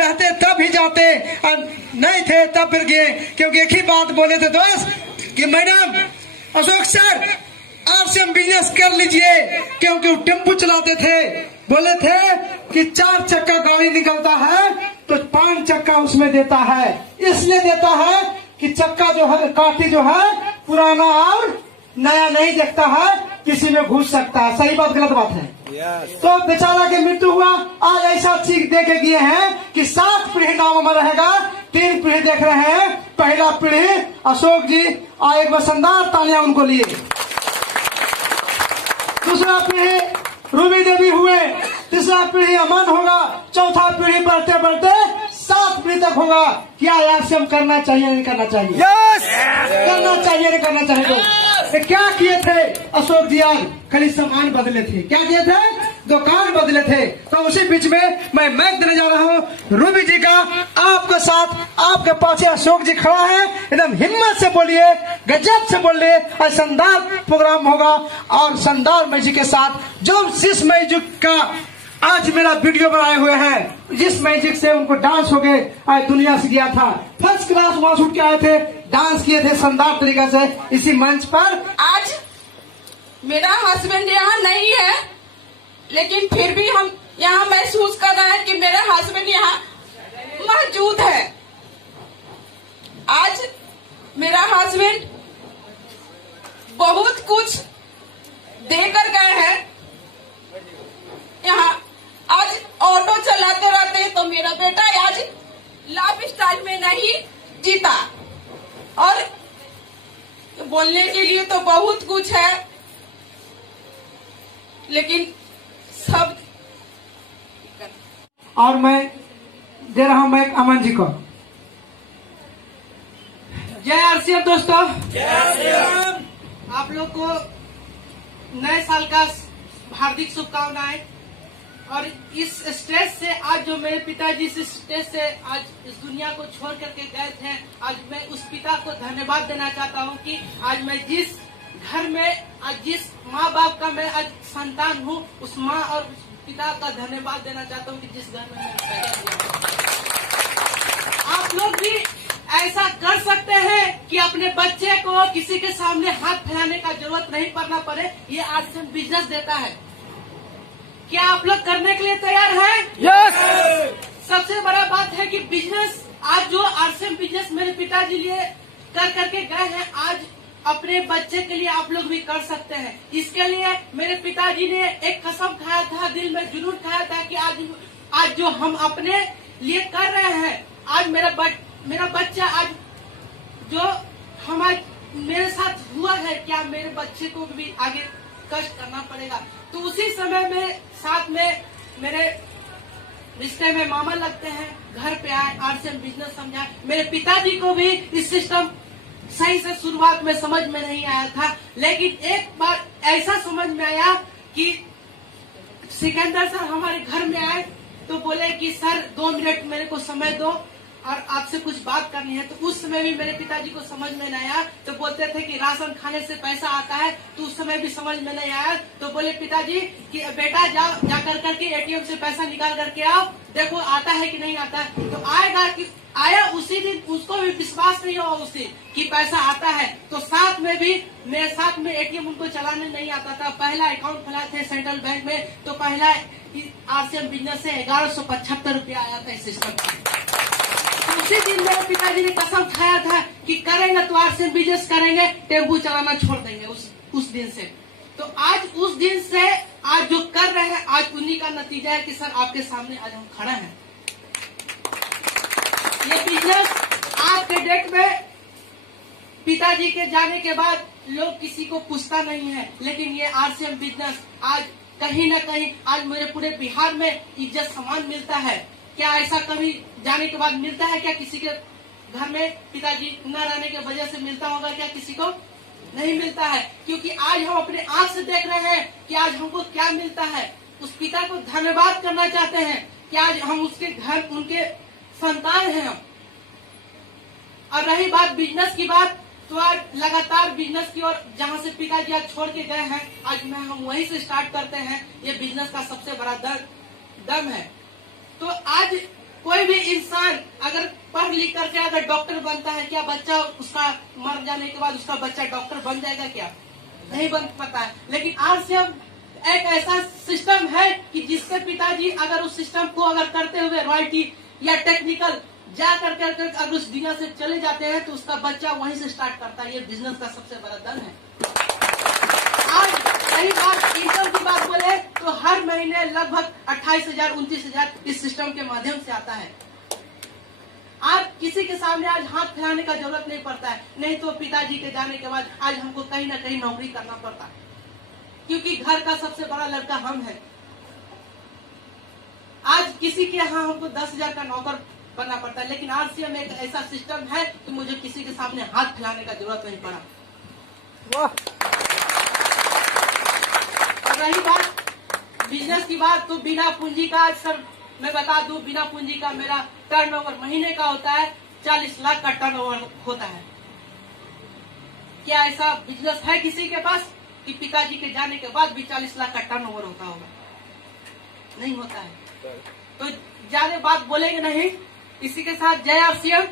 रहते तब ही जाते और नहीं थे तब फिर गए, क्योंकि एक ही बात बोले थे दोस्त कि मैडम अशोक सर आपसे हम बिजनेस कर लीजिए, क्योंकि वो टेम्पो चलाते थे। बोले थे कि 4 चक्का गाड़ी निकलता है तो 5 चक्का उसमें देता है, इसलिए देता है कि चक्का जो है काठी जो है पुराना और नया नहीं देखता है, किसी में घुस सकता है। सही बात गलत बात है? तो बेचारा के मृत्यु हुआ। आज ऐसा चीज दे के गए हैं कि 7 पीढ़ी नाम में रहेगा। 3 पीढ़ी देख रहे हैं। पहला पीढ़ी अशोक जी और एक वसंदार तालियां उनको लिए। दूसरा पीढ़ी रूबी देवी हुए। तीसरा पीढ़ी अमन होगा। चौथा पीढ़ी बढ़ते बढ़ते 7 पीढ़ी तक होगा। क्या यार से हम करना चाहिए नहीं करना चाहिए? करना चाहिए नहीं करना चाहिए? तो क्या किए थे अशोक जी? आज खाली सामान बदले थे। क्या किए थे? दुकान बदले थे। तो उसी बीच में मैं मैच देने जा रहा हूँ रूबी जी का। आपके साथ आपके पास अशोक जी खड़ा है। एकदम हिम्मत से बोलिए, गजब से बोलिए और शानदार प्रोग्राम होगा। और शानदार मैजिक के साथ जो जिस मैजिक का आज मेरा वीडियो बनाए हुए हैं, जिस मैजिक से उनको डांस हो गए, आज दुनिया से गया था फर्स्ट क्लास वहां उठ के आए थे, डांस किए थे शानदार तरीके से इसी मंच पर। आज मेरा हस्बैंड यहाँ नहीं है, लेकिन फिर भी हम यहाँ महसूस कर रहे हैं कि मेरा हस्बैंड यहाँ मौजूद है। आज मेरा हस्बैंड बहुत कुछ देकर गए हैं यहाँ। आज ऑटो चलाते रहते तो मेरा बेटा आज लाइफ स्टाइल में नहीं जीता। और बोलने के लिए तो बहुत कुछ है, लेकिन सब। और मैं दे रहा हूं मैं अमन जी को। जय आरसीएम दोस्तों। आप लोग को नए साल का हार्दिक शुभकामनाएं। और इस स्टेज से आज जो मेरे पिताजी इस स्टेज से आज इस दुनिया को छोड़ करके गए थे, आज मैं उस पिता को धन्यवाद देना चाहता हूं कि आज मैं जिस घर में आज जिस माँ बाप का मैं आज संतान हूं, उस माँ और पिता का धन्यवाद देना चाहता हूं कि जिस घर में मैं पैदा हुआ। आप लोग भी ऐसा कर सकते हैं कि अपने बच्चे को किसी के सामने हाथ फैलाने का जरूरत नहीं पड़ना पड़े। ये आरसीएम बिजनेस देता है। क्या आप लोग करने के लिए तैयार हैं? यस। सबसे बड़ा बात है कि बिजनेस आज जो आरसीएम बिजनेस मेरे पिताजी लिए कर करके गए हैं, आज अपने बच्चे के लिए आप लोग भी कर सकते हैं। इसके लिए मेरे पिताजी ने एक कसम खाया था, दिल में जुनून खाया था कि आज जो हम अपने लिए कर रहे हैं, आज मेरा बच्चा आज जो हमारे मेरे साथ हुआ है, क्या मेरे बच्चे को भी आगे कष्ट करना पड़ेगा? तो उसी समय में साथ में मेरे रिश्ते में मामा लगते हैं, घर पे आए, आरसीएम बिजनेस समझा। मेरे पिताजी को भी इस सिस्टम सही से शुरुआत में समझ में नहीं आया था, लेकिन एक बार ऐसा समझ में आया कि सिकंदर सर हमारे घर में आए तो बोले कि सर 2 मिनट मेरे को समय दो और आपसे कुछ बात करनी है। तो उस समय भी मेरे पिताजी को समझ में नहीं आया। तो बोलते थे कि राशन खाने से पैसा आता है, तो उस समय भी समझ में नहीं आया। तो बोले पिताजी कि बेटा जा करके एटीएम से पैसा निकाल करके आओ, देखो आता है कि नहीं आता है। तो आएगा कि आया उसी दिन, उसको भी विश्वास नहीं हुआ उस दिन कि पैसा आता है। तो साथ में भी मेरे साथ में एटीएम उनको चलाने नहीं आता था। पहला अकाउंट खुला थे सेंट्रल बैंक में, तो पहला आरसीएम बिजनेस से 1175 रुपया आया था इस सिस्टम। उसी दिन मेरे पिताजी ने कसम खाया था कि करेंगे तो आरसीएम बिजनेस करेंगे, टेम्पू चलाना छोड़ देंगे उस दिन से। तो आज उस दिन से आज जो कर रहे हैं, आज उन्हीं का नतीजा है कि सर आपके सामने आज हम खड़े हैं। ये बिजनेस आज के डेट में पिताजी के जाने के बाद लोग किसी को पूछता नहीं है, लेकिन ये आरसीएम बिजनेस आज कहीं न कहीं आज मेरे पूरे बिहार में इज्जत सम्मान मिलता है। क्या ऐसा कभी जाने के बाद मिलता है? क्या किसी के घर में पिताजी न रहने की वजह से मिलता होगा? क्या किसी को नहीं मिलता है? क्योंकि आज हम अपने आंख से देख रहे हैं कि आज हमको क्या मिलता है। उस पिता को धन्यवाद करना चाहते हैं कि आज हम उसके घर उनके संतान हैं। और रही बात बिजनेस की बात, तो आज लगातार बिजनेस की ओर जहां से पिताजी आज छोड़ के गए हैं, आज हम वहीं से स्टार्ट करते हैं। ये बिजनेस का सबसे बड़ा दम है। तो आज कोई भी इंसान अगर पढ़ लिख करके अगर डॉक्टर बनता है, क्या बच्चा उसका मर जाने के बाद उसका बच्चा डॉक्टर बन जाएगा? क्या नहीं बन पाता है। लेकिन आरसीएम एक ऐसा सिस्टम है कि जिसके पिताजी अगर उस सिस्टम को अगर करते हुए रॉयल्टी या टेक्निकल जा करके अगर उस दुनिया से चले जाते हैं तो उसका बच्चा वहीं से स्टार्ट करता है। ये बिजनेस का सबसे बड़ा धन है। आज सही बात इनकम की बात बोले तो हर महीने लगभग 28,000 29,000 इस सिस्टम के माध्यम से आता है। आज किसी के सामने आज हाथ फैलाने का जरूरत नहीं पड़ता है। नहीं तो पिताजी के जाने के बाद आज हमको कहीं ना कहीं नौकरी करना पड़ता है, क्योंकि घर का सबसे बड़ा लड़का हम है। आज किसी के यहाँ हमको 10,000 का नौकर बनना पड़ता है, लेकिन आरसीएम एक ऐसा सिस्टम है कि मुझे किसी के सामने हाथ फैलाने का जरूरत नहीं पड़ा। और रही बात बिजनेस की बात, तो बिना पूंजी का आज सर मैं बता दूं, बिना पूंजी का मेरा टर्नओवर महीने का होता है 40 लाख का टर्नओवर होता है। क्या ऐसा बिजनेस है किसी के पास कि पिताजी के जाने के बाद भी 40 लाख का टर्नओवर होता होगा? नहीं होता है। तो ज्यादा बात बोलेंगे नहीं, इसी के साथ जय आरसीएम।